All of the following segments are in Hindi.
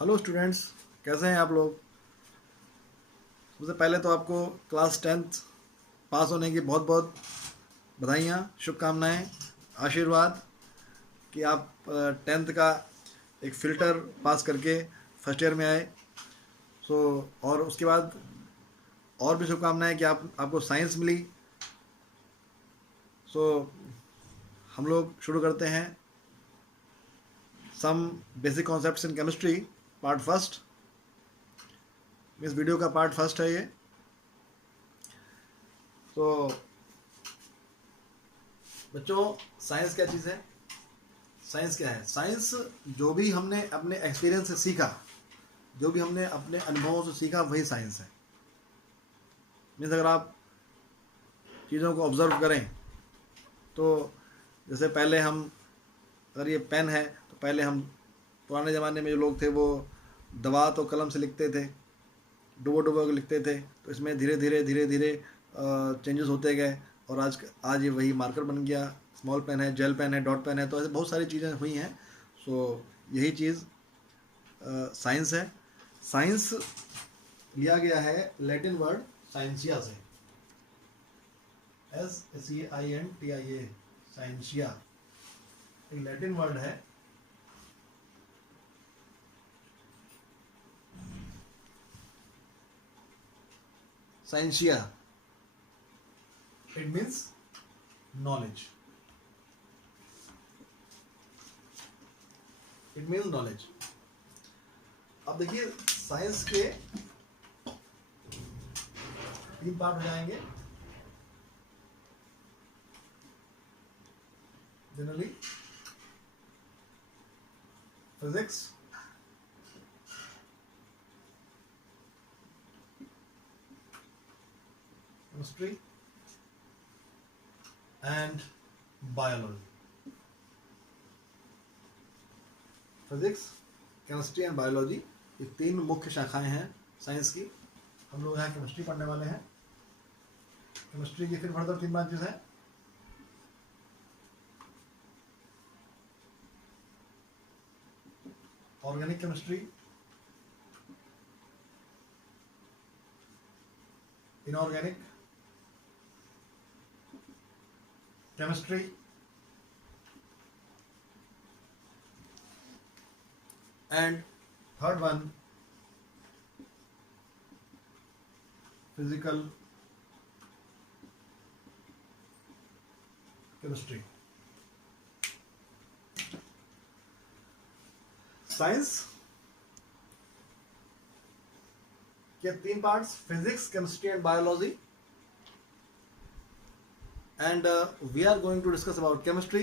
हेलो स्टूडेंट्स, कैसे हैं आप लोग। सबसे पहले तो आपको क्लास 10th पास होने की बहुत बहुत बधाइयाँ, शुभकामनाएं, आशीर्वाद कि आप 10th का एक फ़िल्टर पास करके फर्स्ट ईयर में आए। और उसके बाद और भी शुभकामनाएं कि आपको साइंस मिली। सो हम लोग शुरू करते हैं some basic concepts in chemistry part first. इस वीडियो का पार्ट फर्स्ट है ये। तो बच्चों, साइंस क्या चीज़ है? साइंस क्या है? साइंस जो भी हमने अपने एक्सपीरियंस से सीखा, जो भी हमने अपने अनुभवों से सीखा, वही साइंस है। मीन्स अगर आप चीज़ों को ऑब्जर्व करें तो जैसे पहले हम, अगर ये पेन है तो पहले हम पुराने ज़माने में जो लोग थे वो दवा तो कलम से लिखते थे, डुबो डुबो के लिखते थे। तो इसमें धीरे धीरे चेंजेस होते गए और आज ये वही मार्कर बन गया। स्मॉल पेन है, जेल पेन है, डॉट पेन है, तो ऐसे बहुत सारी चीज़ें हुई हैं। सो यही चीज़ साइंस है। साइंस लिया गया है लैटिन वर्ड साइंसिया से, SCINTIA, साइंसिया एक लैटिन वर्ड है। Scientia, it means knowledge, it means knowledge. अब देखिए, साइंस के 3 पार्ट हो जाएंगे generally: physics, chemistry and biology. Physics, chemistry and biology, ये 3 मुख्य शाखाएं हैं साइंस की। हम लोग यहाँ केमिस्ट्री पढ़ने वाले हैं। केमिस्ट्री की फिर फर्दर 3 ब्रांचेस हैं: organic chemistry, inorganic chemistry and third one physical chemistry. Science के 3 parts: physics, chemistry and biology. And we are going to discuss about chemistry.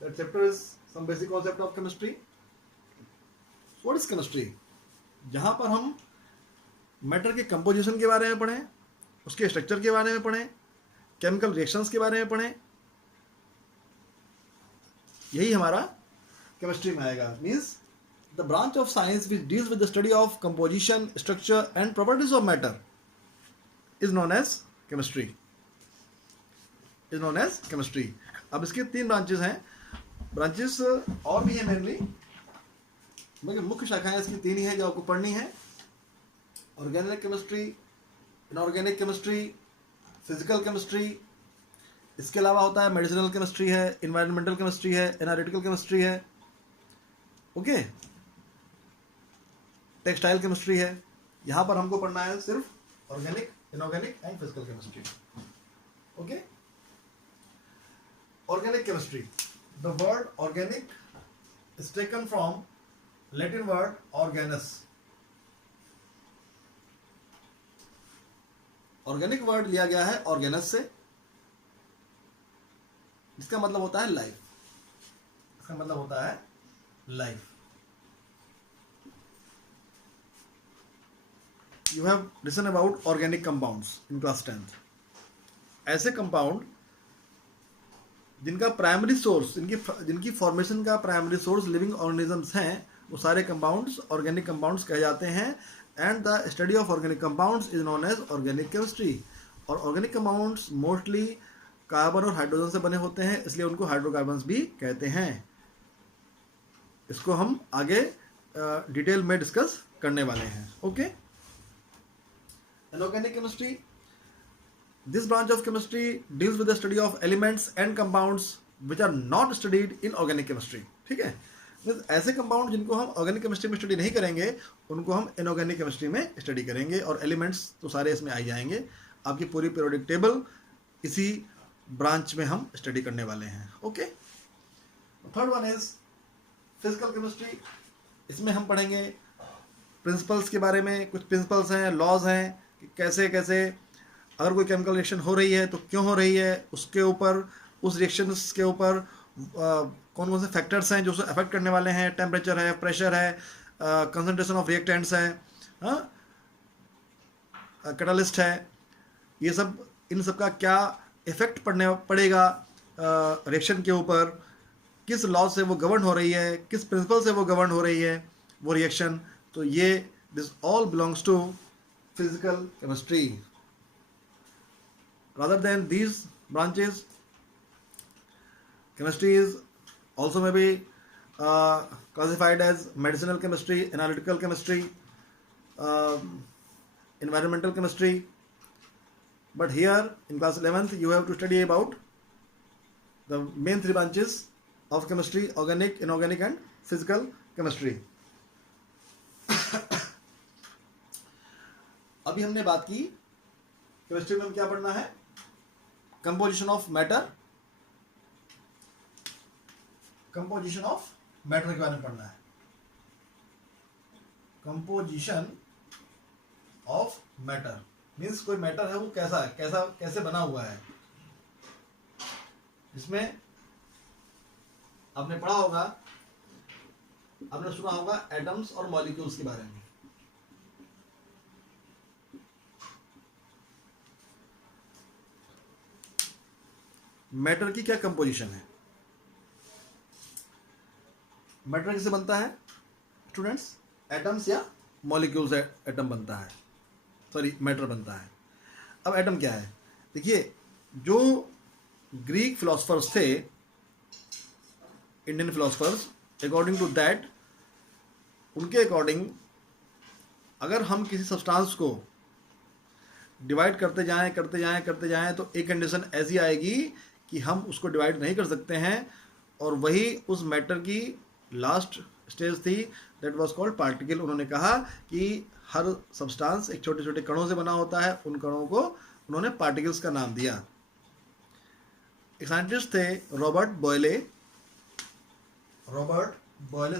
That chapter is some basic concept of chemistry. So what is chemistry? जहाँ पर हम मैटर के कंपोजिशन के बारे में पढ़ें, उसके स्ट्रक्चर के बारे में पढ़ें, केमिकल रिएक्शंस के बारे में पढ़ें, यही हमारा केमिस्ट्री में आएगा। Means the branch of science which deals with the study of composition, structure and properties of matter is known as chemistry, is known as chemistry. अब इसके 3 ब्रांचेस हैं। ब्रांचेस और भी हैं मेनली, मगर मुख्य शाखाएं इसकी 3 ही हैं जो आपको पढ़नी है: organic chemistry, inorganic chemistry, physical chemistry. इसके अलावा होता है मेडिसिनल केमिस्ट्री है, इन्वायरमेंटल केमिस्ट्री है, एनालिटिकल केमिस्ट्री है, ओके, टेक्सटाइल केमिस्ट्री है। यहाँ पर हमको पढ़ना है सिर्फ organic, inorganic and physical chemistry, okay. Organic chemistry. The word organic is taken from Latin word organus. Organic word लिया गया है organus से, इसका मतलब होता है लाइफ। इसका मतलब होता है life. You have listened about organic compounds in class 10th. ऐसे कंपाउंड जिनका प्राइमरी सोर्स, जिनकी फॉर्मेशन का प्राइमरी सोर्स लिविंग ऑर्गेनिजम्स हैं, वो सारे कंपाउंड्स ऑर्गेनिक कंपाउंड्स कहे जाते हैं। And the study of organic compounds is known as organic chemistry. और ऑर्गेनिक कंपाउंड्स मोस्टली कार्बन और हाइड्रोजन से बने होते हैं, इसलिए उनको हाइड्रोकार्बन्स भी कहते हैं। इसको हम आगे डिटेल में डिस्कस करने वाले हैं. Okay. Inorganic chemistry, this branch of chemistry deals with the study of elements and compounds which are not studied in organic chemistry. ठीक है. ऐसे कंपाउंड जिनको हम ऑर्गेनिक केमिस्ट्री में स्टडी नहीं करेंगे उनको हम इनऑर्गेनिक केमिस्ट्री में स्टडी करेंगे, और एलिमेंट्स तो सारे इसमें आ जाएंगे. आपकी पूरी पीरियोडिक टेबल इसी ब्रांच में हम स्टडी करने वाले हैं. Okay. Third one is physical chemistry. इसमें हम पढ़ेंगे प्रिंसिपल्स के बारे में. कुछ प्रिंसिपल्स हैं, लॉज हैं कि कैसे कैसे अगर कोई केमिकल रिएक्शन हो रही है तो क्यों हो रही है, उसके ऊपर, उस रिएक्शंस के ऊपर कौन कौन से फैक्टर्स हैं जो उसे अफेक्ट करने वाले हैं. टेम्परेचर है, प्रेशर है, कंसंट्रेशन ऑफ रिएक्टेंट्स है, कैटालिस्ट है. ये सब, इन सब का क्या इफेक्ट पड़ेगा रिएक्शन के ऊपर, किस लॉ से वो गवर्न हो रही है, किस प्रिंसिपल से वो गवर्न हो रही है वो रिएक्शन. तो ये this all belongs to physical chemistry. Rather than these branches, chemistry is also may be classified as medicinal chemistry, analytical chemistry, environmental chemistry. But here in class 11th you have to study about the main three branches of chemistry: organic, inorganic and physical chemistry. अभी हमने बात की केमिस्ट्री में हम क्या पढ़ना है, composition of matter. Composition of matter के बारे में पढ़ना है. कंपोजिशन ऑफ मैटर मीन्स कोई मैटर है वो कैसा है, कैसे बना हुआ है. इसमें आपने पढ़ा होगा, आपने सुना होगा एटम्स और मॉलिक्यूल्स के बारे में. मैटर की क्या कंपोजिशन है, मैटर किससे बनता है स्टूडेंट्स? एटम्स या मॉलिक्यूल्स से एटम बनता है, सॉरी मैटर बनता है. अब एटम क्या है? देखिए, जो ग्रीक फिलोसफर्स थे, Indian philosophers, according to that, उनके अकॉर्डिंग अगर हम किसी सब्सटेंस को डिवाइड करते जाएं तो एक कंडीशन ऐसी आएगी कि हम उसको डिवाइड नहीं कर सकते हैं, और वही उस मैटर की लास्ट स्टेज थी, दैट वाज कॉल्ड पार्टिकल. उन्होंने कहा कि हर सब्सटेंस एक छोटे छोटे कणों से बना होता है, उन कणों को उन्होंने पार्टिकल्स का नाम दिया. एक साइंटिस्ट थे रॉबर्ट बॉयले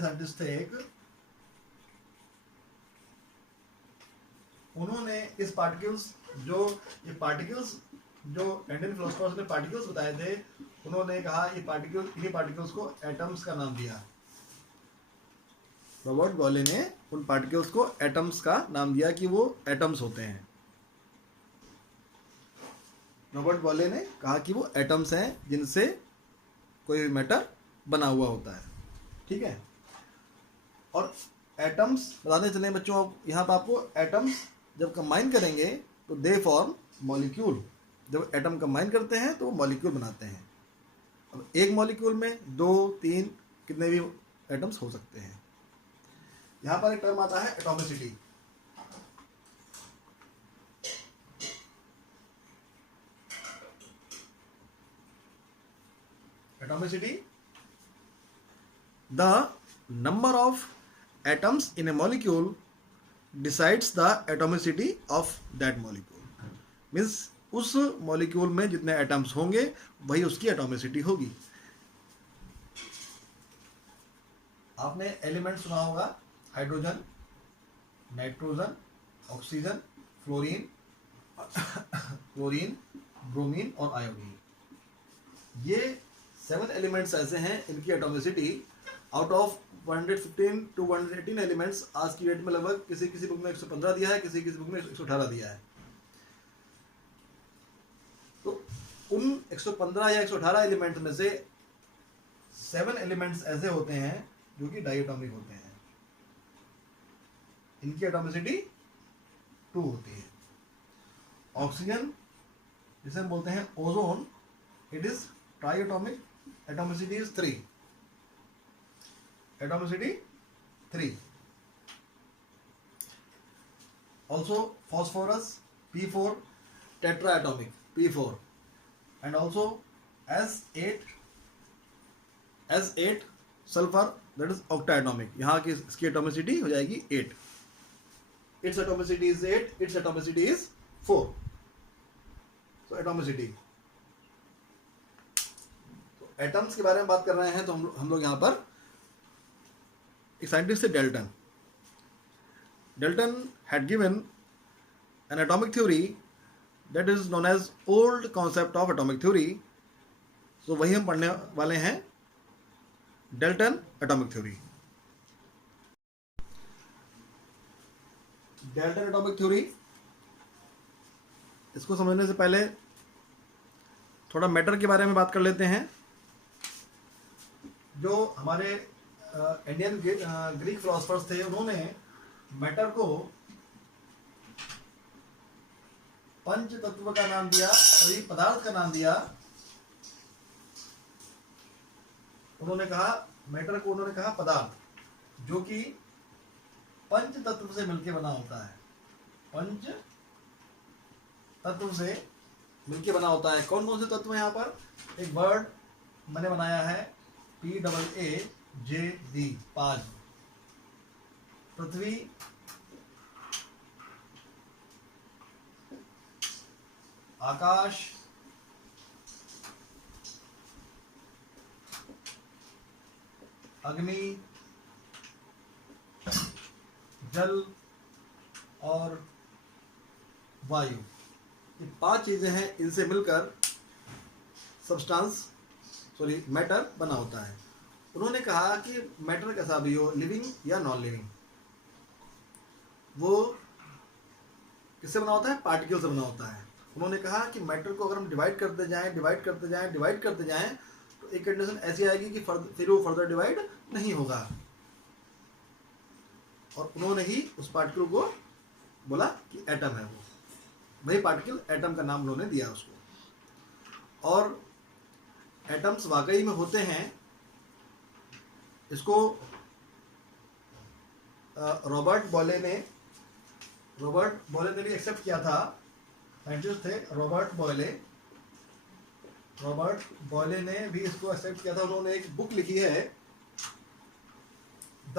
साइंटिस्ट थे एक. उन्होंने इस पार्टिकल्स जो इंडियन फिलोसफर्स ने पार्टिकल्स बताए थे, उन्होंने कहा इन्हीं पार्टिकल्स को एटम्स का नाम दिया. रॉबर्ट बॉयले ने उन पार्टिकल्स को एटम्स का नाम दिया कि वो एटम्स होते हैं. रॉबर्ट बॉयले ने कहा कि वो एटम्स हैं जिनसे कोई भी मैटर बना हुआ होता है. ठीक है. और एटम्स बताने चले बच्चों, यहाँ पर आपको एटम्स जब कंबाइन करेंगे तो दे फॉर्म मॉलिक्यूल. जब एटम कंबाइन करते हैं तो वो मॉलिक्यूल बनाते हैं. अब एक मॉलिक्यूल में 2, 3 कितने भी एटम्स हो सकते हैं. यहाँ पर एक टर्म आता है atomicity. Atomicity, the number of atoms in A molecule decides the atomicity of that molecule. Means उस मॉलिक्यूल में जितने एटम्स होंगे वही उसकी एटॉमिसिटी होगी. आपने एलिमेंट सुना होगा, hydrogen, nitrogen, oxygen, fluorine, bromine और आयोडीन. ये 7 एलिमेंट्स ऐसे हैं, इनकी atomicity out of 115 to 118 elements आज की डेट में लगभग किसी बुक में 115 दिया है, किसी बुक में 118 दिया है. तो उन 115 या 118 एलिमेंट्स में से 7 एलिमेंट्स ऐसे होते हैं जो कि डायटोमिक होते हैं. इनकी एटॉमिसिटी 2 होती है. ऑक्सीजन, जिसे हम बोलते हैं ozone, it is triatomic, atomicity is 3. Atomicity 3. also phosphorus P4 tetraatomic P4 and also S8 sulfur that is octaatomic. यहाँ की इसकी एटोमिसिटी हो जाएगी 8. Its atomicity is 8, its atomicity is 4. So atomicity. तो एटम्स के बारे में बात कर रहे हैं तो हम लोग यहाँ पर एक साइंटिस्ट थे Dalton. Dalton had given an atomic theory that is known as old concept of atomic theory. So वही हम पढ़ने वाले हैं, Dalton atomic theory. Dalton atomic theory, इसको समझने से पहले थोड़ा मैटर के बारे में बात कर लेते हैं. जो हमारे इंडियन ग्रीक फिलोसफर्स थे, उन्होंने मैटर को पंच तत्व का नाम दिया और ये पदार्थ का नाम दिया. उन्होंने कहा मैटर को, उन्होंने कहा पदार्थ, जो कि पंच तत्व से मिलके बना होता है. पंच तत्व से मिलके बना होता है. कौन कौन से तत्व हैं यहाँ पर? एक वर्ड मैंने बनाया है PAAJD, पाज. पृथ्वी, आकाश, अग्नि, जल और वायु. ये 5 चीजें हैं, इनसे मिलकर मैटर बना होता है. उन्होंने कहा कि मैटर कैसा भी हो, लिविंग या नॉन लिविंग, वो किससे बना होता है? पार्टिकल से बना होता है. उन्होंने कहा कि मैटर को अगर हम डिवाइड करते जाएं तो एक कंडीशन ऐसी आएगी कि फिर वो फर्दर डिवाइड नहीं होगा. और उन्होंने ही उस पार्टिकल को बोला कि एटम है. वो वही पार्टिकल, एटम का नाम उन्होंने दिया उसको. और एटम्स वाकई में होते हैं. इसको रॉबर्ट बॉयले ने भी एक्सेप्ट किया था. साइंटिस्ट थे रॉबर्ट बॉयले ने भी इसको एक्सेप्ट किया था. उन्होंने एक बुक लिखी है, द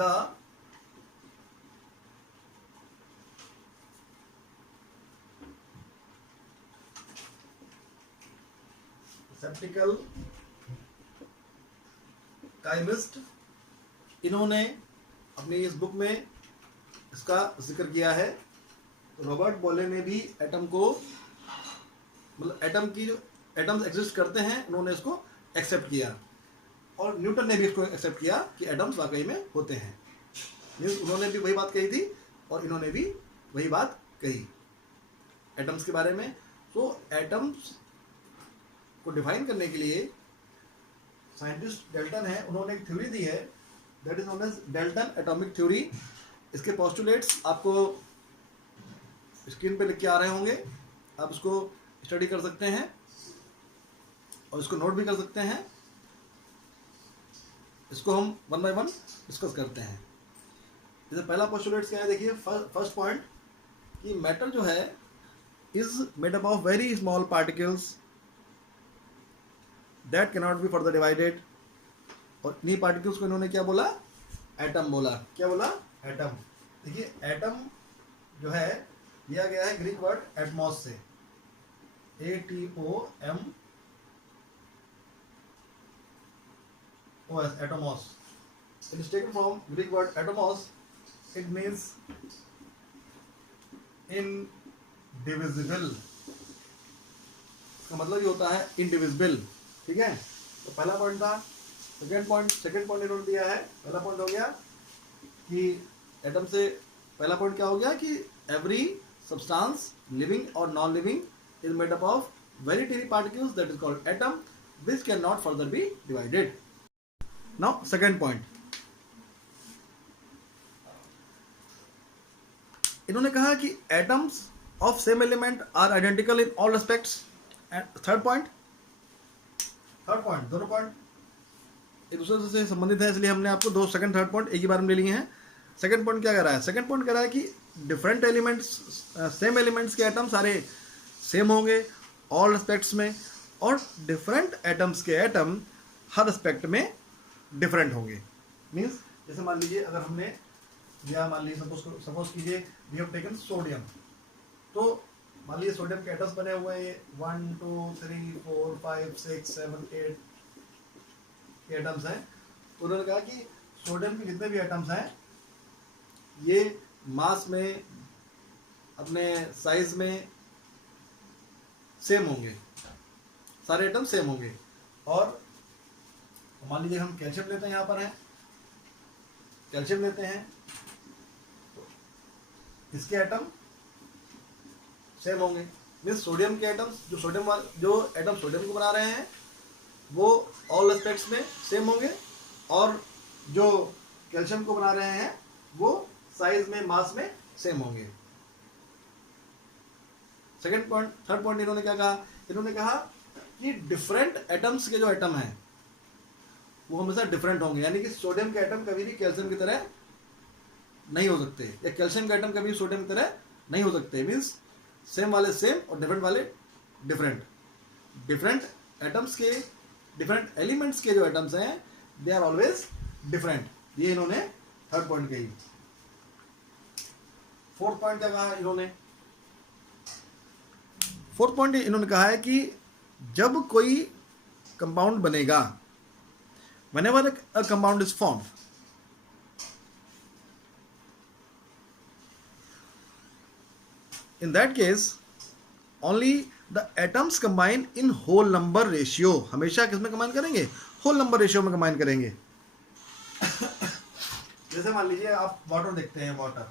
स्केप्टिकल काइमिस्ट. इन्होंने अपनी इस बुक में इसका जिक्र किया है. रॉबर्ट बॉयले ने भी एटम को, मतलब एटम की जो एटम्स एग्जिस्ट करते हैं, उन्होंने इसको एक्सेप्ट किया. और न्यूटन ने भी इसको एक्सेप्ट किया कि एटम्स वाकई में होते हैं. उन्होंने भी वही बात कही थी और इन्होंने भी वही बात कही एटम्स के बारे में. तो एटम्स को डिफाइन करने के लिए साइंटिस्ट डेल्टन है, उन्होंने एक थ्योरी दी है, that is known as Dalton atomic theory. इसके पोस्टुलेट्स आपको स्क्रीन पे लिख के आ रहे होंगे. आप इसको स्टडी कर सकते हैं और इसको नोट भी कर सकते हैं. इसको हम 1 by 1 डिस्कस करते हैं. जैसे पहला पोस्टुलेट्स क्या है, देखिए. फर्स्ट पॉइंट कि मैटर जो है is made up of very small particles that can not be further divided. और इन्हीं पार्टिकल्स को इन्होंने क्या बोला? एटम बोला. क्या बोला? एटम. देखिए एटम जो है लिया गया है ग्रीक वर्ड एटमॉस से, ATOMOS, Atmos. It is taken from Greek word atomos. It means indivisible. इसका मतलब ये होता है indivisible. ठीक है. तो पहला पॉइंट था. सेकेंड पॉइंट इन्होंने दिया है. पहला पॉइंट हो गया कि एटम से, पहला पॉइंट क्या हो गया कि एवरी सब्सटेंस लिविंग और non living is made up of very tiny particles that is called atom which can not further be divided. Now second point, इन्होंने कहा कि atoms of same element are identical in all respects. Third point, दोनों पॉइंट एक दूसरे से संबंधित है, इसलिए हमने आपको दो सेकंड थर्ड पॉइंट एक ही बार में ले लिए हैं. सेकंड पॉइंट क्या कह रहा है? सेकंड पॉइंट कह रहा है कि डिफरेंट एलिमेंट्स, सेम एलिमेंट्स के एटम सारे सेम होंगे ऑल एस्पेक्ट्स में, और डिफरेंट एटम्स के एटम हर एस्पेक्ट में डिफरेंट होंगे। मीन्स जैसे मान लीजिए अगर हमने या मान लीजिए सपोज कीजिए वी हैव टेकन सोडियम, तो मान लीजिए सोडियम के एटम्स बने हुए हैं 1 2 3 4 5 6 7 8 एटम्स हैं। तो उन्होंने कहा कि सोडियम के जितने भी एटम्स हैं ये मास में, अपने साइज में सेम होंगे, सारे एटम सेम होंगे। और मान लीजिए हम कैल्शियम लेते हैं, यहाँ पर है कैल्शियम लेते हैं, तो इसके एटम सेम होंगे। मीन्स सोडियम के एटम्स, जो एटम सोडियम को बना रहे हैं वो ऑल एस्पेक्ट्स में सेम होंगे, और जो कैल्शियम को बना रहे हैं वो साइज में, मास में सेम होंगे। सेकंड पॉइंट, थर्ड पॉइंट इन्होंने क्या कहा, इन्होंने कहा कि डिफरेंट एटम्स के जो एटम हैं वो हमेशा डिफरेंट होंगे, यानी कि सोडियम के एटम कभी भी कैल्शियम की तरह नहीं हो सकते, या कैल्शियम के एटम कभी सोडियम की तरह नहीं हो सकते। मीन्स सेम वाले सेम और डिफरेंट वाले डिफरेंट। डिफरेंट एटम्स के, डिफरेंट एलिमेंट्स के जो एटम्स हैं दे आर ऑलवेज डिफरेंट। ये इन्होंने थर्ड पॉइंट कही। फोर्थ पॉइंट क्या कहा इन्होंने, फोर्थ पॉइंट इन्होंने कहा है कि जब कोई कंपाउंड बनेगा, whenever a compound is formed, in that case only the atoms combine in whole number ratio। हमेशा किसमें कंबाइन करेंगे, होल नंबर रेशियो में कंबाइन करेंगे। जैसे मान लीजिए आप वाटर देखते हैं, वाटर,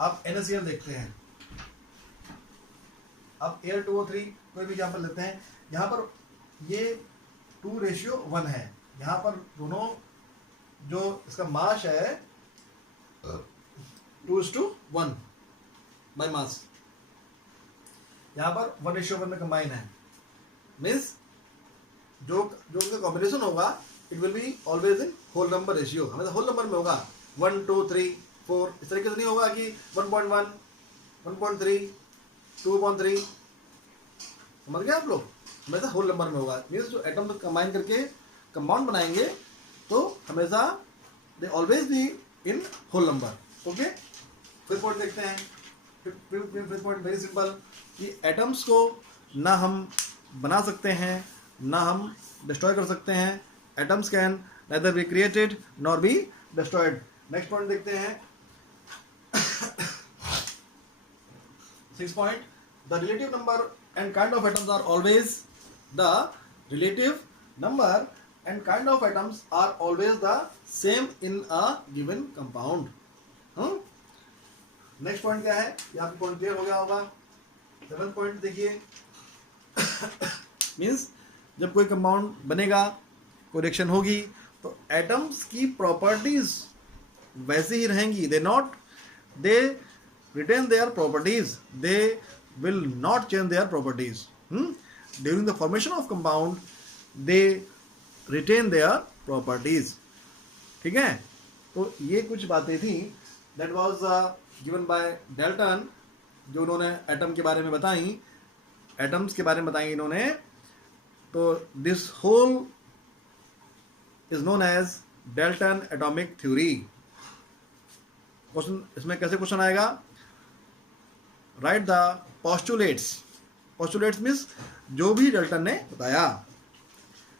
आप NaCl देखते हैं, आप Al2O3 कोई भी एग्जाम्पल लेते हैं, यहाँ पर ये 2:1 है, यहाँ पर दोनों जो इसका मास है 2:1 बाय मास, यहाँ पर 1:1 में कंबाइन है। मीन्स जो उनका कॉम्बिनेशन होगा it will be always in whole number ratio, हमेशा होल नंबर में होगा। 1 2 3 4 इस तरीके से नहीं होगा कि 1.1 1.3 2.3, समझ गए आप लोग, हमेशा होल नंबर में होगा। मीन्स जो एटम कंबाइन करके कंपाउंड बनाएंगे तो हमेशा they always be in whole number. Okay, फिर पॉइंट देखते हैं। फिर पॉइंट वेरी सिंपल, कि एटम्स को ना हम बना सकते हैं ना हम डिस्ट्रॉय कर सकते हैं। Atoms can nether be created nor be destroyed. Next point देखते हैं, 6th point, the relative number and kind of atoms are always the relative number and kind of atoms are always the same in a given compound। Next point क्या है, ये आपको पॉइंट क्लियर हो गया होगा। 7th पॉइंट देखिए, मीन्स जब कोई कंपाउंड बनेगा, कोई रिएक्शन होगी, तो एटम्स की प्रॉपर्टीज वैसे ही रहेंगी। They retain their properties, they will not change their properties। During the formation of compound they retain their properties। ठीक है, तो ये कुछ बातें थी that was given by Dalton, जो उन्होंने एटम के बारे में बताई, एटम्स के बारे में बताई इन्होंने। तो this whole is known as Dalton atomic theory. Question इसमें कैसे क्वेश्चन आएगा, write the postulates. Postulates means जो भी डाल्टन ने बताया,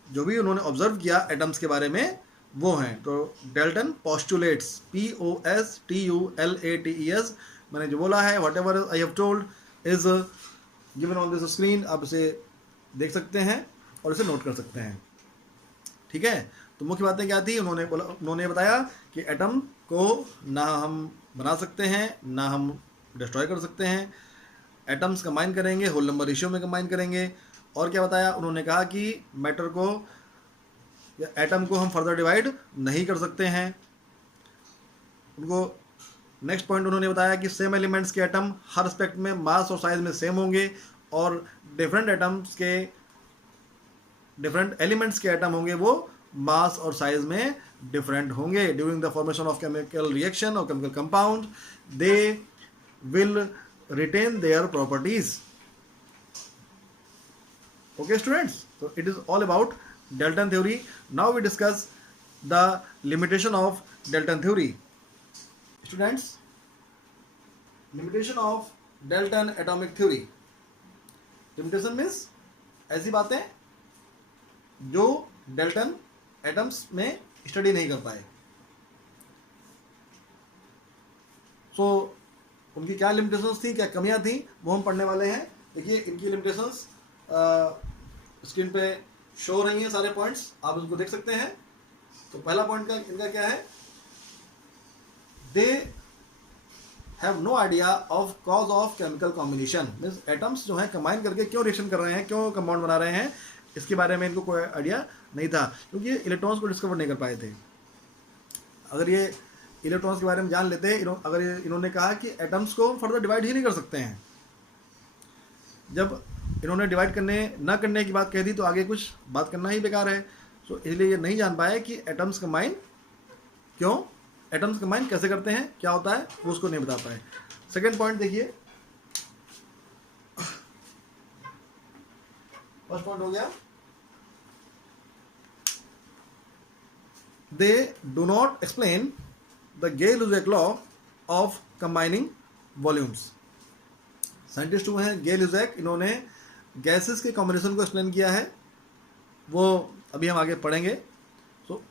जो भी उन्होंने ऑब्जर्व किया एटम्स के बारे में वो हैं। तो डाल्टन पोस्टुलेट्स, POSTULATES, मैंने जो बोला है, what ever I have told is given on this screen. आप इसे देख सकते हैं और इसे नोट कर सकते हैं। ठीक है, तो मुख्य बातें क्या थी, उन्होंने बताया कि एटम को ना हम बना सकते हैं ना हम डिस्ट्रॉय कर सकते हैं। एटम्स कंबाइन करेंगे, होल नंबर रेशियो में कंबाइन करेंगे। और क्या बताया, उन्होंने कहा कि मैटर को या एटम को हम फर्दर डिवाइड नहीं कर सकते हैं। उनको नेक्स्ट पॉइंट उन्होंने बताया कि सेम एलिमेंट्स के एटम हर एस्पेक्ट में मास और साइज में सेम होंगे, और डिफरेंट एटम्स के डिफरेंट एलिमेंट्स के एटम होंगे वो मास और साइज में डिफरेंट होंगे during the formation of chemical reaction और chemical compound they will retain their properties. Okay students, so it is all about Dalton theory. Now we discuss the limitation of Dalton theory. Students, limitation of Dalton atomic theory. Limitation means ऐसी बातें जो डेल्टन एटम्स में स्टडी नहीं कर पाए. सो उनकी क्या लिमिटेशंस थी, क्या कमियां थी, वो हम पढ़ने वाले हैं. देखिए इनकी लिमिटेशंस स्क्रीन पे शो हो रही हैं, सारे पॉइंट्स आप उसको देख सकते हैं. तो पहला पॉइंट का इनका क्या है, they have no idea of cause of chemical combination. Means atoms जो हैं कंबाइन करके क्यों रिएक्शन कर रहे हैं, क्यों कंपाउंड बना रहे हैं, इसके बारे में इनको कोई आइडिया नहीं था, क्योंकि ये इलेक्ट्रॉन्स को डिस्कवर नहीं कर पाए थे. अगर ये इलेक्ट्रॉन्स के बारे में जान लेते, अगर इन्होंने कहा कि एटम्स को फर्दर डिवाइड ही नहीं कर सकते हैं, जब इन्होंने डिवाइड न करने की बात कह दी तो आगे कुछ बात करना ही बेकार है. सो इसलिए ये नहीं जान पाए कि एटम्स कंबाइन क्यों, एटम्स कंबाइन कैसे करते हैं, क्या होता है, वो उसको नहीं बता पाए. सेकेंड पॉइंट देखिए, फर्स्ट पॉइंट हो गया, they do not explain the Gay Lussac law of combining volumes. Scientist हुए हैं गे-लुजेक, इन्होंने गैसेस के कॉम्बिनेशन को एक्सप्लेन किया है, वो अभी हम आगे पढ़ेंगे. तो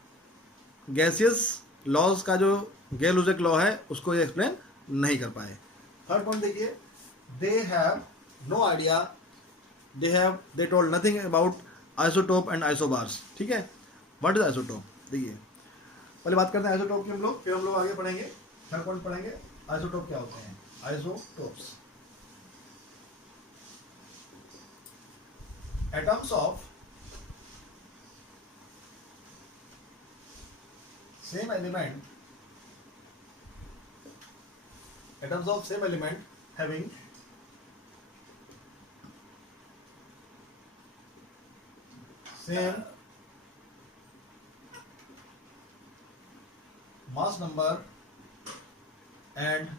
गैसियस लॉज का जो गे-लुजेक लॉ है उसको ये एक्सप्लेन नहीं कर पाए. थर्ड पॉइंट देखिए, they have no idea, they told nothing about isotope and isobars. ठीक है, व्हाट इज आइसोटोप. देखिए पहले बात करते हैं आइसोटोप की हम लोग, फिर हम लोग आगे पढ़ेंगे, थर्ड पॉइंट पढ़ेंगे आइसोटोप क्या होते हैं. Isotopes, atoms of same element, atoms of same element having same mass number and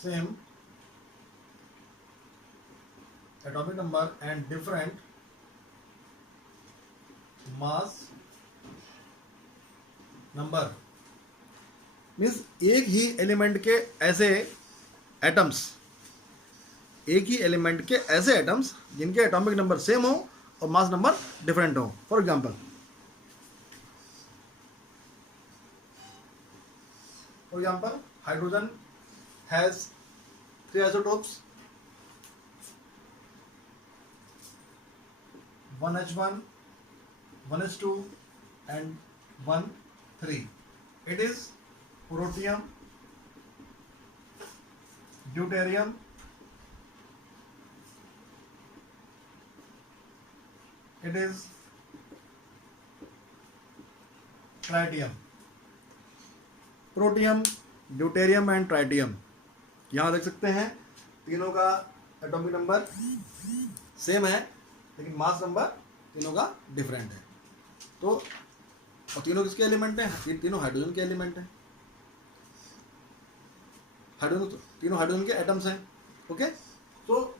same atomic number and different mass number. Means एक ही एलिमेंट के ऐसे एटम्स, एक ही एलिमेंट के ऐसे एटम्स जिनके एटॉमिक नंबर सेम हो और मास नंबर डिफरेंट हो. For example hydrogen has 3 isotopes, 1H1, 1H2 and 1,3. It is protium, deuterium, it is tritium. Protium, deuterium and tritium, यहाँ देख सकते हैं तीनों का एटॉमिक नंबर सेम है लेकिन मास नंबर तीनों का डिफरेंट है. तो और तीनों किसके एलिमेंट हैं, तीनों हाइड्रोजन के एलिमेंट हैं, हाइड्रोजन, तीनों हाइड्रोजन के एटम्स हैं. ओके, तो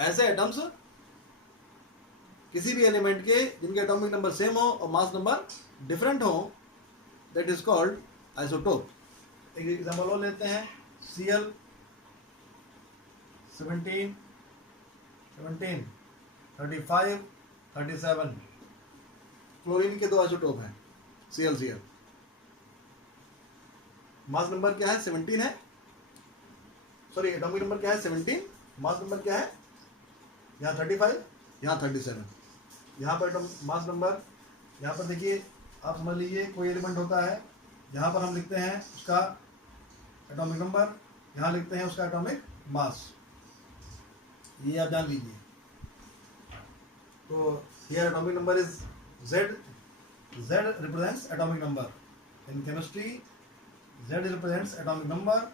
ऐसे एटम्स किसी भी एलिमेंट के जिनके एटॉमिक नंबर सेम हो और मास नंबर डिफरेंट हो, दैट इज कॉल्ड आइसोटोप. एक एग्जाम्पल और लेते हैं, Cl 17, 17, 35, 37. क्लोरीन के 2 आइसोटोप हैं, Cl. मास नंबर क्या है, 17 है, सॉरी एटॉमिक नंबर क्या है 17, मास नंबर क्या है, यहाँ 35, यहाँ 37. यहाँ पर मास नंबर, यहाँ पर देखिए आप समझ लीजिए कोई एलिमेंट होता है, यहाँ पर हम लिखते हैं उसका एटॉमिक नंबर, यहाँ लिखते हैं उसका एटॉमिक मास, ये आप जान लीजिए. तो here atomic number is Z. Z represents atomic number. In chemistry, Z represents atomic number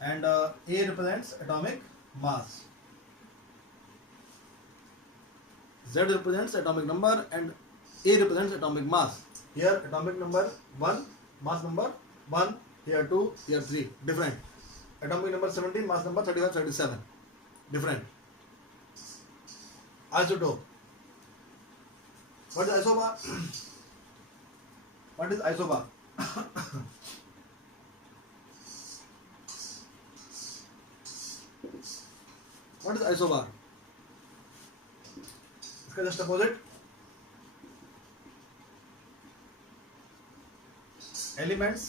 and A represents atomic mass. Z represents atomic number and A represents atomic mass. Here atomic number 1, mass number 1, here 2, here 3, different. Atomic number 17, mass number 35, 37, different. Isotope. What is isobar? What is isobar? What is isobar? इसका just opposite elements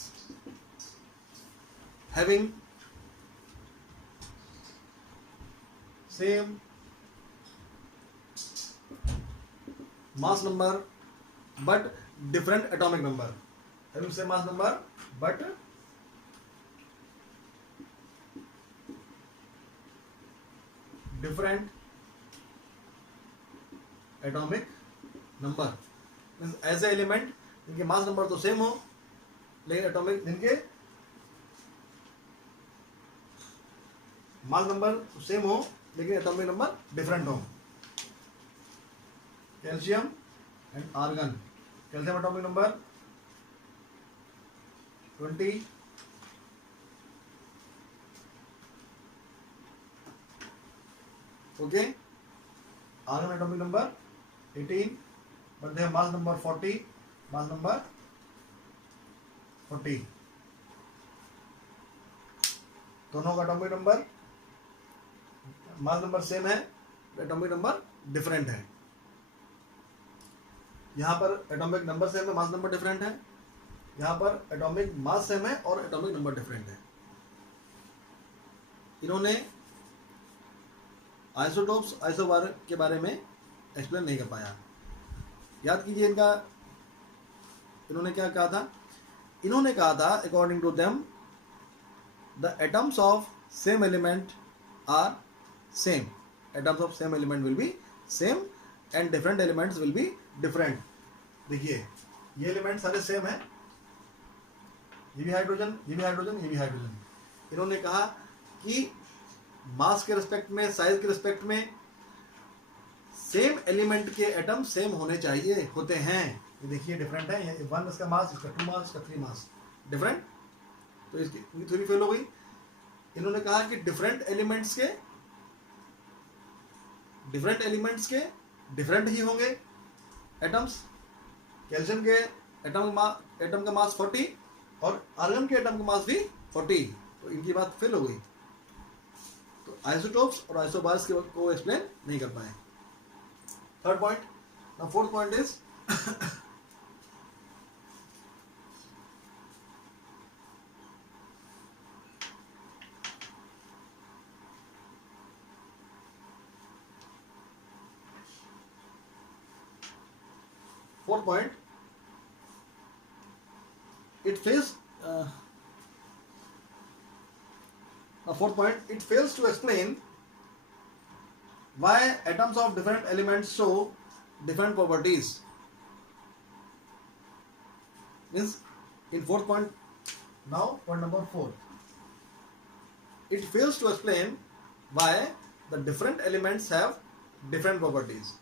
having same mass number but different atomic number. Having same mass number but different atomic number. Means ऐसे एलिमेंट जिनके मास नंबर तो सेम हो लेकिन एटॉमिक जिनके मास नंबर सेम हो लेकिन एटॉमिक नंबर डिफरेंट हो. Calcium and argon. Calcium atomic number 20, okay. Argon atomic number 18, but they have mass number 40, mass number 40. दोनों का atomic number mass number same है, एटॉमिक नंबर डिफरेंट है. यहाँ पर एटॉमिक नंबर सेम है, मास नंबर डिफरेंट है. यहाँ पर एटॉमिक मास सेम है और एटॉमिक नंबर डिफरेंट है. इन्होंने आइसोटोप्स आइसोबार के बारे में एक्सप्लेन नहीं कर पाया. याद कीजिए इनका इन्होंने क्या कहा था. इन्होंने कहा था according to them the atoms of same element are same. Atoms of same element will be same and different elements will be different. देखिए ये एलिमेंट सारे सेम है, ये भी हाइड्रोजन, ये भी हाइड्रोजन, ये भी हाइड्रोजन. इन्होंने कहा कि मास के रिस्पेक्ट में, साइज के रिस्पेक्ट में सेम एलिमेंट के एटम सेम होने चाहिए, होते हैं. ये देखिए डिफरेंट है. ये 1 इसका मास, इसका 2 मास, इसका 3 मास, डिफरेंट. तो इसकी थ्योरी फेल हो गई. इन्होंने कहा कि डिफरेंट एलिमेंट्स के डिफरेंट ही होंगे एटम्स. कैल्शियम के एटम का मास 40 और आर्गन के एटम का मास भी 40. तो इनकी बात फेल हो गई. तो आइसोटोप्स और आइसोबार्स को एक्सप्लेन नहीं कर पाए. Third point. Now fourth point is fourth point, it fails fourth point, it fails to explain why atoms of different elements show different properties. Means in fourth point, now point number 4, it fails to explain why the different elements have different properties.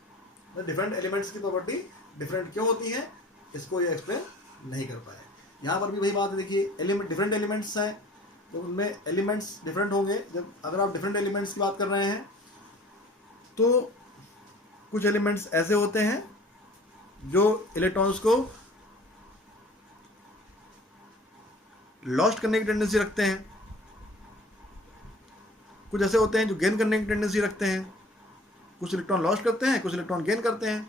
The different elements की property डिफरेंट क्यों होती है, इसको ये एक्सप्लेन नहीं कर पाए. यहाँ पर भी वही बात है. देखिए एलिमेंट डिफरेंट एलिमेंट्स हैं तो उनमें एलिमेंट्स डिफरेंट होंगे. जब अगर आप डिफरेंट एलिमेंट्स की बात कर रहे हैं तो कुछ एलिमेंट्स ऐसे होते हैं जो इलेक्ट्रॉन्स को लॉस्ट करने की टेंडेंसी रखते हैं. कुछ ऐसे होते हैं जो गेन करने की टेंडेंसी रखते हैं. कुछ इलेक्ट्रॉन लॉस्ट करते हैं, कुछ इलेक्ट्रॉन गेन करते हैं.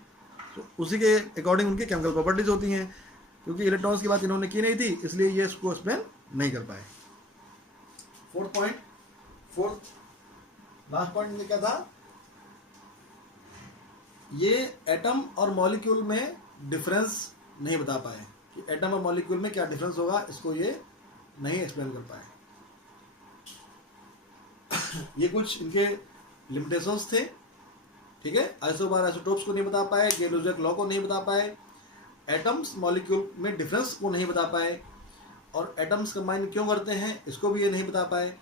तो उसी के अकॉर्डिंग उनकी केमिकल प्रॉपर्टीज होती हैं. क्योंकि इलेक्ट्रॉन्स की बात इन्होंने की नहीं थी इसलिए ये इसको एक्सप्लेन नहीं कर पाए. फोर्थ लास्ट पॉइंट में क्या था, ये एटम और मॉलिक्यूल में डिफरेंस नहीं बता पाए कि एटम और मॉलिक्यूल में क्या डिफरेंस होगा, इसको ये नहीं एक्सप्लेन कर पाए. ये कुछ इनके लिमिटेशंस थे. ठीक है. आइसोबार आइसोटोप्स को नहीं बता पाए, गेल-लुजैक लॉ को नहीं बता पाए, एटम्स मॉलिक्यूल में डिफरेंस को नहीं बता पाए, और एटम्स कंबाइन क्यों करते हैं इसको भी ये नहीं बता पाए.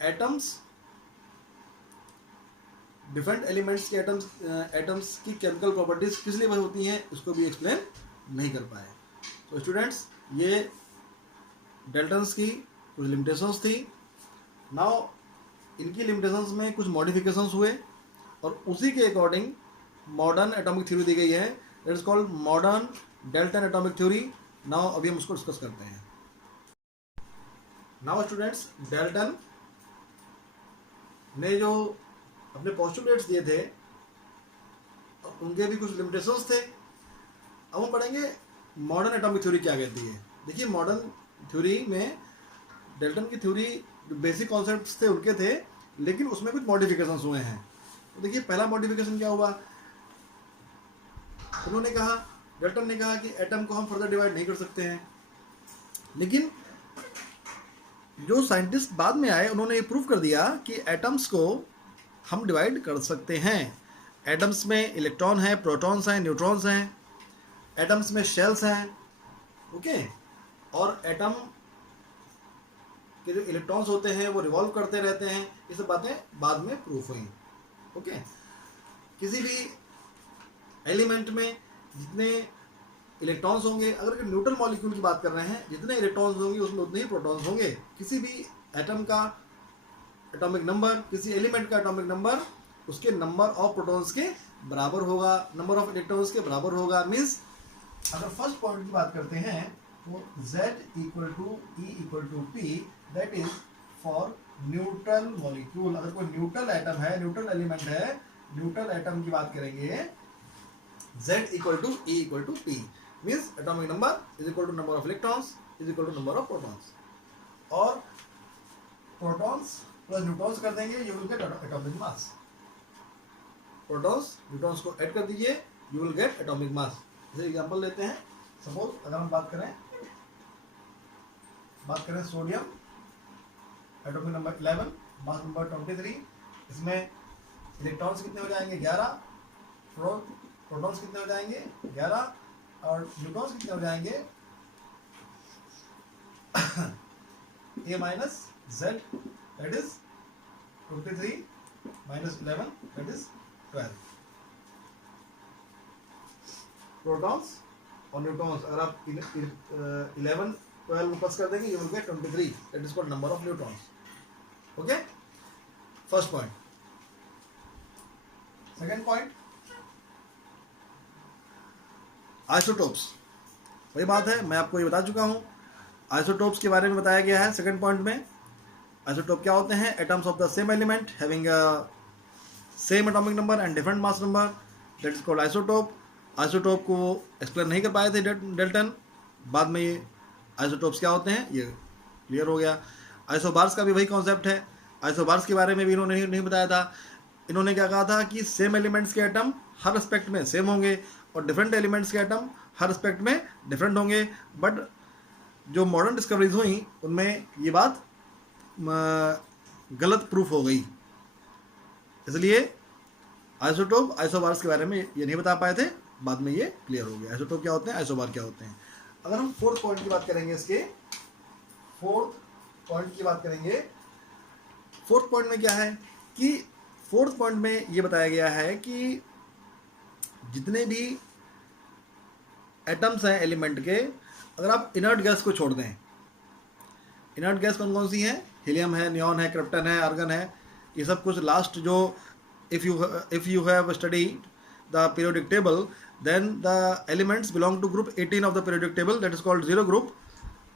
एटम्स डिफरेंट एलिमेंट्स के एटम्स की केमिकल प्रॉपर्टीज किस लिए वही होती हैं इसको भी एक्सप्लेन नहीं कर पाए। तो स्टूडेंट्स, ये डेल्टन्स की कुछ लिमिटेशंस थी। नाउ इनकी लिमिटेशंस में कुछ मॉडिफिकेशंस हुए और उसी के अकॉर्डिंग मॉडर्न एटॉमिक थ्योरी दी गई है, that is called modern Dalton atomic theory. Now अभी हम उसको डिस्कस करते हैं। नाउ स्टूडेंट्स, डेल्टन ने जो अपने पोस्टुलेट्स दिए थे उनके भी कुछ लिमिटेशंस थे। अब हम पढ़ेंगे मॉडर्न एटॉमिक थ्योरी क्या कहती है। देखिए, मॉडर्न थ्योरी में डेल्टन की थ्योरी जो बेसिक कॉन्सेप्ट्स थे उनके थे, लेकिन उसमें कुछ मॉडिफिकेशंस हुए हैं। तो देखिए, पहला मॉडिफिकेशन क्या हुआ, उन्होंने कहा, डेल्टन ने कहा कि एटम को हम फर्दर डिवाइड नहीं कर सकते हैं। लेकिन जो साइंटिस्ट बाद में आए उन्होंने ये प्रूव कर दिया कि एटम्स को हम डिवाइड कर सकते हैं। एटम्स में इलेक्ट्रॉन है, प्रोटॉन्स हैं, न्यूट्रॉन्स हैं, एटम्स में शेल्स हैं, ओके। और एटम के जो इलेक्ट्रॉन्स होते हैं वो रिवॉल्व करते रहते हैं। ये सब बातें बाद में प्रूफ हुई, ओके। किसी भी एलिमेंट में जितने इलेक्ट्रॉन्स होंगे, अगर न्यूट्रल मॉलिक्यूल की बात कर रहे हैं, जितने इलेक्ट्रॉन्स होंगे उसमें उतने ही प्रोटॉन्स होंगे। किसी भी एटम का एटॉमिक नंबर, किसी एलिमेंट का एटॉमिक नंबर उसके नंबर ऑफ प्रोटॉन्स के बराबर होगा, नंबर ऑफ इलेक्ट्रॉन्स के बराबर होगा। मीन्स अगर फर्स्ट पॉइंट की बात करते हैं तो Z equal to E equal to P, that is for neutral molecule. अगर कोई न्यूट्रल एटम है, न्यूट्रल एलिमेंट है, न्यूट्रल एटम की बात करेंगे, Z equal to E equal to P, means atomic number is equal to number of electrons is equal to number of protons. और प्रोटॉन्स प्लस न्यूट्रॉन्स कर देंगे, you will get atomic mass. Protons neutrons को ऐड कर दीजिए, यू विल गेट एटॉमिक मास। जैसे एग्जांपल लेते हैं, सपोज अगर हम बात करें sodium, atomic number 11, mass number 23। इसमें इलेक्ट्रॉन्स कितने हो जाएंगे, 11, प्रोटॉन्स कितने हो जाएंगे, 11, और न्यूट्रॉन्स कितने हो जाएंगे, A minus Z, that is 23 minus 11, that is 12। Protons और न्यूट्रॉन्स अगर आप 11 12 प्लस कर देंगे, you will gate 23, that is called number of neutrons, okay. First point. Second point, isotopes. वही बात है, मैं आपको ये बता चुका हूं, आइसोटोप्स के बारे में बताया गया है सेकंड पॉइंट में। आइसोटोप क्या होते हैं, atoms of the same element having same atomic number and different mass number, that is called isotope. Isotope को एक्सप्लेन नहीं कर पाए थे डेल्टन, बाद में ये आइसोटोप्स क्या होते हैं ये क्लियर हो गया। आइसोबार्स का भी वही कॉन्सेप्ट है, आइसोबार्स के बारे में भी इन्होंने नहीं बताया था। इन्होंने क्या कहा था कि सेम एलिमेंट्स के एटम हर एस्पेक्ट में सेम होंगे और डिफरेंट एलिमेंट्स के एटम हर एस्पेक्ट में डिफरेंट होंगे। बट जो मॉडर्न डिस्कवरीज हुई उनमें ये बात गलत प्रूफ हो गई, इसलिए आइसोटोप आइसोबार्स के बारे में ये नहीं बता पाए थे, बाद में ये क्लियर हो गया आइसोटोप क्या होते हैं, आइसोबार क्या होते हैं। अगर हम फोर्थ पॉइंट की बात करेंगे, इसके फोर्थ पॉइंट की बात करेंगे, फोर्थ पॉइंट में क्या है कि फोर्थ पॉइंट में ये बताया गया है कि जितने भी एटम्स हैं एलिमेंट के, अगर आप इनर्ट गैस को छोड़ दें, इनर्ट गैस कौन कौन सी हैं, हीलियम है, नियॉन है, क्रिप्टन है, आर्गन है, ये सब कुछ लास्ट जो if you have studied the periodic table, then the elements belong to group 18 of the periodic table, that is called zero group।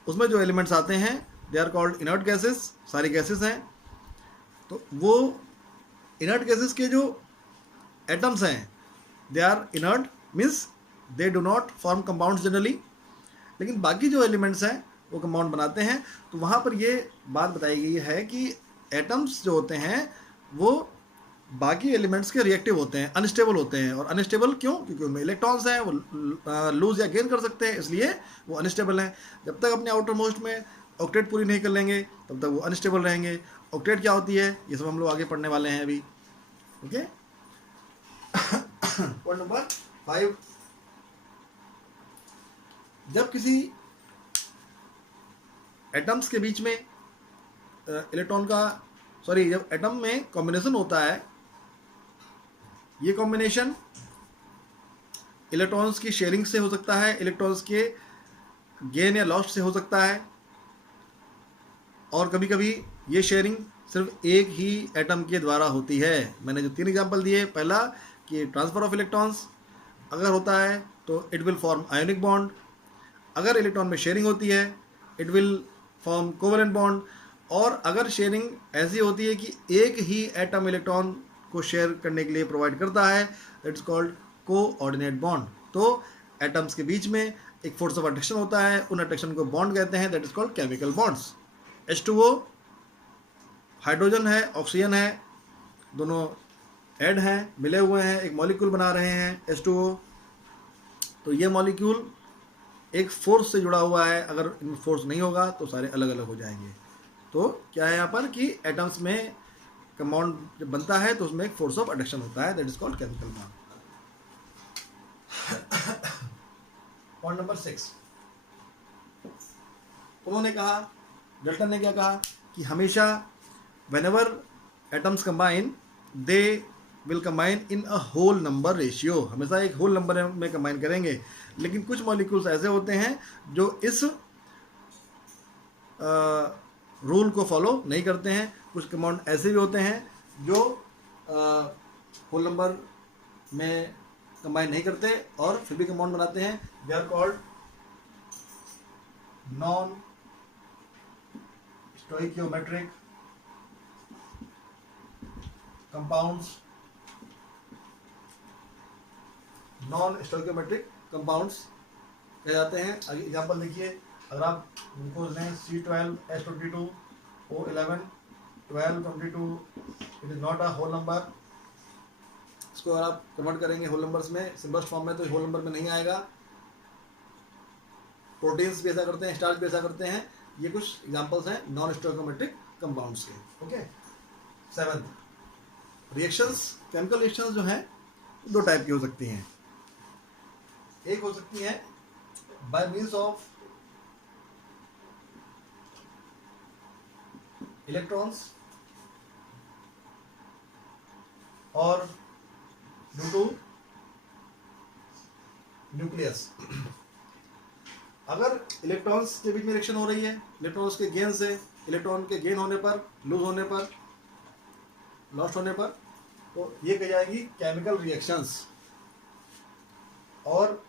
उसमें जो एलिमेंट्स आते हैं they are called inert gases, सारी गैसेस हैं। तो वो इनर्ट गैसेस के जो एटम्स हैं they are inert, means they do not form compounds generally, लेकिन बाकी जो एलिमेंट्स हैं वो कंपाउंड बनाते हैं। तो वहाँ पर ये बात बताई गई है कि एटम्स जो होते हैं वो बाकी एलिमेंट्स के रिएक्टिव होते हैं, अनस्टेबल होते हैं। और अनस्टेबल क्यों, क्योंकि उनमें इलेक्ट्रॉन्स हैं, वो लूज या गेन कर सकते हैं, इसलिए वो अनस्टेबल हैं। जब तक अपने आउटर मोस्ट में ऑक्टेट पूरी नहीं कर लेंगे तब तक वो अनस्टेबल रहेंगे। ऑक्टेट क्या होती है ये सब हम लोग आगे पढ़ने वाले हैं अभी, ओके। पॉइंट नंबर 5, जब किसी एटम्स के बीच में जब एटम में कॉम्बिनेशन होता है ये कॉम्बिनेशन इलेक्ट्रॉन्स की शेयरिंग से हो सकता है, इलेक्ट्रॉन्स के गेन या लॉस से हो सकता है, और कभी कभी ये शेयरिंग सिर्फ एक ही एटम के द्वारा होती है। मैंने जो 3 एग्जांपल दिए, पहला कि ट्रांसफर ऑफ इलेक्ट्रॉन्स अगर होता है तो it will form ionic bond, अगर इलेक्ट्रॉन में शेयरिंग होती है it will form covalent bond, और अगर शेयरिंग ऐसी होती है कि एक ही एटम इलेक्ट्रॉन को शेयर करने के लिए प्रोवाइड करता है, that is called coordinate bond. तो एटम्स के बीच में एक फोर्स ऑफ अट्रैक्शन होता है, उन अट्रैक्शन को बॉन्ड कहते हैं, that is called chemical bonds. H2O hydrogen है, ऑक्सीजन है, दोनों ऐड हैं, मिले हुए हैं, एक मॉलिक्यूल बना रहे हैं H2O। तो ये मॉलिक्यूल एक फोर्स से जुड़ा हुआ है, अगर इनमें फोर्स नहीं होगा तो सारे अलग अलग हो जाएंगे। तो क्या है यहाँ पर कि एटम्स में कंपाउंड जब बनता है तो उसमें एक फोर्स ऑफ अट्रैक्शन होता है, that is called chemical bond. Point number 6, उन्होंने कहा, डल्टन ने क्या कहा कि हमेशा whenever atoms combine they will combine in a whole number ratio, हमेशा एक होल नंबर में कंबाइन करेंगे। लेकिन कुछ मॉलिक्यूल्स ऐसे होते हैं जो इस रूल को फॉलो नहीं करते हैं, कुछ कंपाउंड ऐसे भी होते हैं जो होल नंबर में कंबाइन नहीं करते और फिर भी कंपाउंड बनाते हैं, they are called non stoichiometric compounds. Non stoichiometric compounds कहे जाते हैं। आगे एग्जांपल देखिए, अगर आप ग्लूकोज लें C12H22O11 1222, it is not a whole number. इसको अगर आप कन्वर्ट करेंगे होल नंबर्स में सिंपलेस्ट फॉर्म में तो होल नंबर में नहीं आएगा। प्रोटीन्स भी ऐसा करते हैं, स्टार्च भी ऐसा करते हैं। ये कुछ एग्जांपल्स हैं नॉन स्टोइकियोमेट्रिक कंपाउंड्स के। Okay, 7, reactions. केमिकल रिएक्शंस जो हैं 2 टाइप की हो सकती हैं। एक हो सकती है बाय मीन्स ऑफ इलेक्ट्रॉन्स और ड्यू टू न्यूक्लियस। अगर इलेक्ट्रॉन्स के बीच में रिएक्शन हो रही है, इलेक्ट्रॉन्स के गेन से, इलेक्ट्रॉन के गेन होने पर, लूज होने पर, लॉस्ट होने पर, तो ये कही जाएगी केमिकल रिएक्शंस। और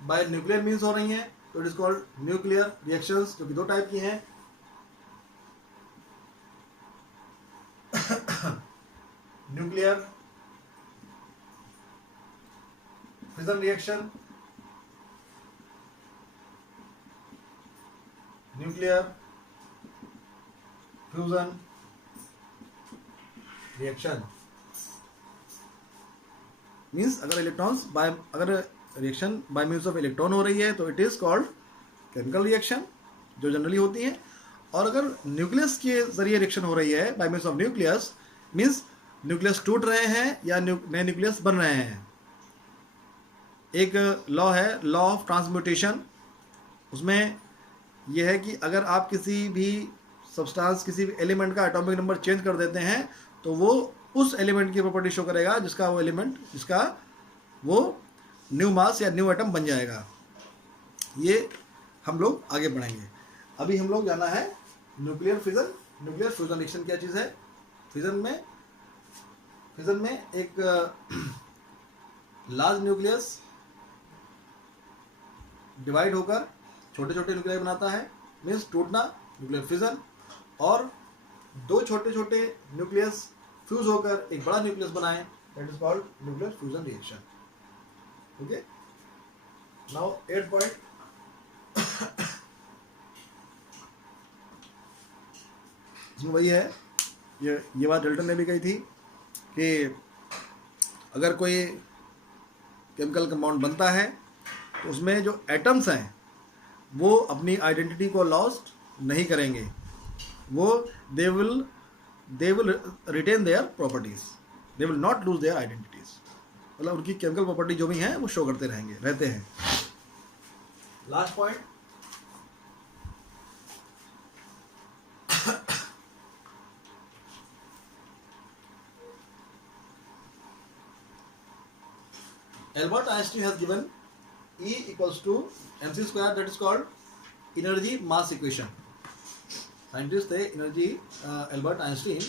बाय न्यूक्लियर मीन्स हो रही हैं तो it is called nuclear reactions, जो कि 2 टाइप की हैं। Nuclear fission reaction, nuclear fusion reaction. Means अगर reaction by means of electron हो रही है तो it is called chemical reaction, जो जनरली होती है। और अगर न्यूक्लियस के जरिए रिएक्शन हो रही है bye means of nucleus, means nucleus टूट रहे हैं या नए न्यूक्लियस बन रहे हैं। एक लॉ है, लॉ ऑफ ट्रांसम्यूटेशन। उसमें यह है कि अगर आप किसी भी सब्सटेंस, किसी भी एलिमेंट का एटॉमिक नंबर चेंज कर देते हैं तो वो उस एलिमेंट की प्रॉपर्टी शो करेगा जिसका वो न्यू मास या न्यू एटम बन जाएगा। ये हम लोग आगे बढ़ेंगे। अभी हम लोग जाना है nuclear fission. Nuclear fusion reaction क्या चीज़ है? फिजन में एक लार्ज न्यूक्लियस डिवाइड होकर छोटे छोटे न्यूक्लियर बनाता है, मीन्स टूटना, न्यूक्लियर फिजन। और 2 छोटे छोटे न्यूक्लियस फ्यूज होकर एक बड़ा न्यूक्लियस बनाए, that is called nuclear fusion reaction. Okay, now 8 point. इसमें वही है, ये बात डल्टन ने भी कही थी कि अगर कोई केमिकल कंपाउंड बनता है तो उसमें जो एटम्स हैं वो अपनी आइडेंटिटी को लॉस्ट नहीं करेंगे, वो they will retain their properties, they will not lose their identities. मतलब उनकी केमिकल प्रॉपर्टी जो भी हैं वो शो करते रहते हैं। Last point, Albert Einstein has given E equals to mc square, that is called energy mass equation. Scientists say energy, Albert Einstein,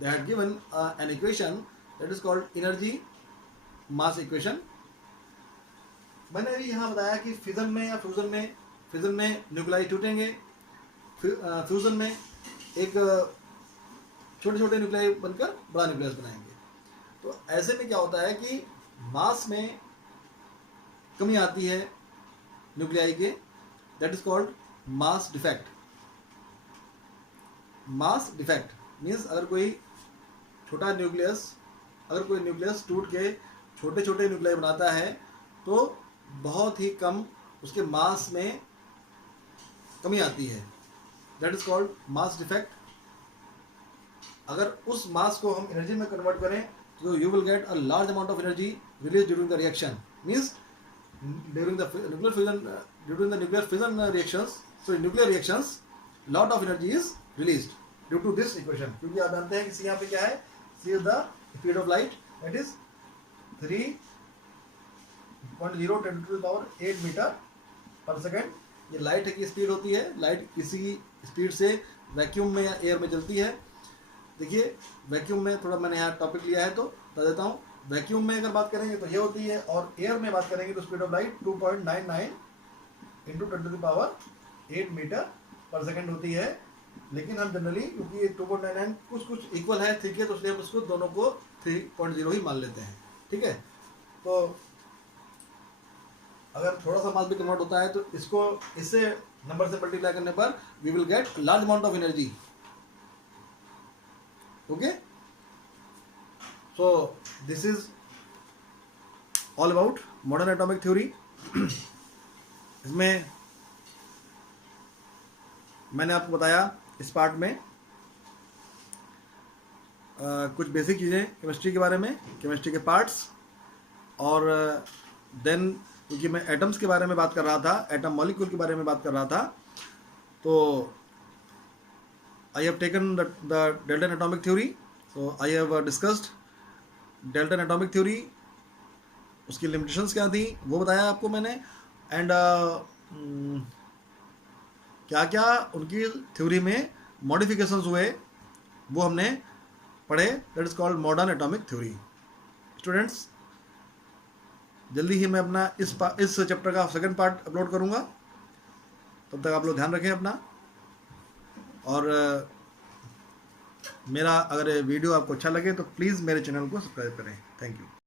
they had given an equation that is called energy mass equation. मैंने भी यहाँ बताया कि फिजन में या फ्यूजन में न्यूक्लियाई टूटेंगे, फ्यूजन में एक छोटे छोटे न्यूक्लियाई बनकर बड़ा न्यूक्लियस बनाएंगे। तो ऐसे में क्या होता है कि मास में कमी आती है न्यूक्लियाई के, that is called mass defect. Mass defect means अगर कोई न्यूक्लियस टूट के छोटे छोटे न्यूक्लियाई बनाता है तो बहुत ही कम उसके मास में कमी आती है, that is called mass defect. अगर उस मास को हम एनर्जी में कन्वर्ट करें तो you will get a large amount of energy release during the reaction, means during the nuclear fission reactions, so nuclear reactions lot of energy is released due to this equation. क्योंकि आप जानते हैं कि सी यहाँ पे क्या है, C is the speed of light, that is 3.0 × 10⁸ meter per second. ये लाइट की स्पीड होती है। लाइट किसी स्पीड से वैक्यूम में या एयर में चलती है। देखिए वैक्यूम में थोड़ा मैंने यहाँ टॉपिक लिया है तो बता देता हूँ। वैक्यूम में अगर बात करेंगे तो ये होती है, और एयर में बात करेंगे तो speed of light 2.99 × 10⁸ meter per second होती है। लेकिन हम जनरली क्योंकि ये 2.99 कुछ इक्वल है, ठीक है, तो इसलिए हम इसको दोनों को 3.0 ही मान लेते हैं, ठीक है। तो अगर थोड़ा सा मास भी कन्वर्ट होता है तो इसको इससे नंबर से मल्टीप्लाई करने पर we will get large amount of energy, okay. So this is all about modern atomic theory. इसमें मैंने आपको बताया इस पार्ट में कुछ बेसिक चीज़ें केमिस्ट्री के बारे में, केमिस्ट्री के पार्ट्स, और देन क्योंकि मैं एटम्स के बारे में बात कर रहा था, एटम मॉलिक्यूल के बारे में बात कर रहा था, तो I have taken the Dalton atomic theory. So I have discussed Dalton atomic theory, उसकी लिमिटेशंस क्या थी वो बताया आपको मैंने, एंड क्या क्या उनकी थ्योरी में मॉडिफिकेशंस हुए वो हमने पढ़े, that is called modern atomic theory. Students, जल्दी ही मैं अपना इस चैप्टर का सेकंड पार्ट अपलोड करूंगा, तब तक आप लोग ध्यान रखें अपना। और मेरा अगर वीडियो आपको अच्छा लगे तो प्लीज़ मेरे चैनल को सब्सक्राइब करें। Thank you.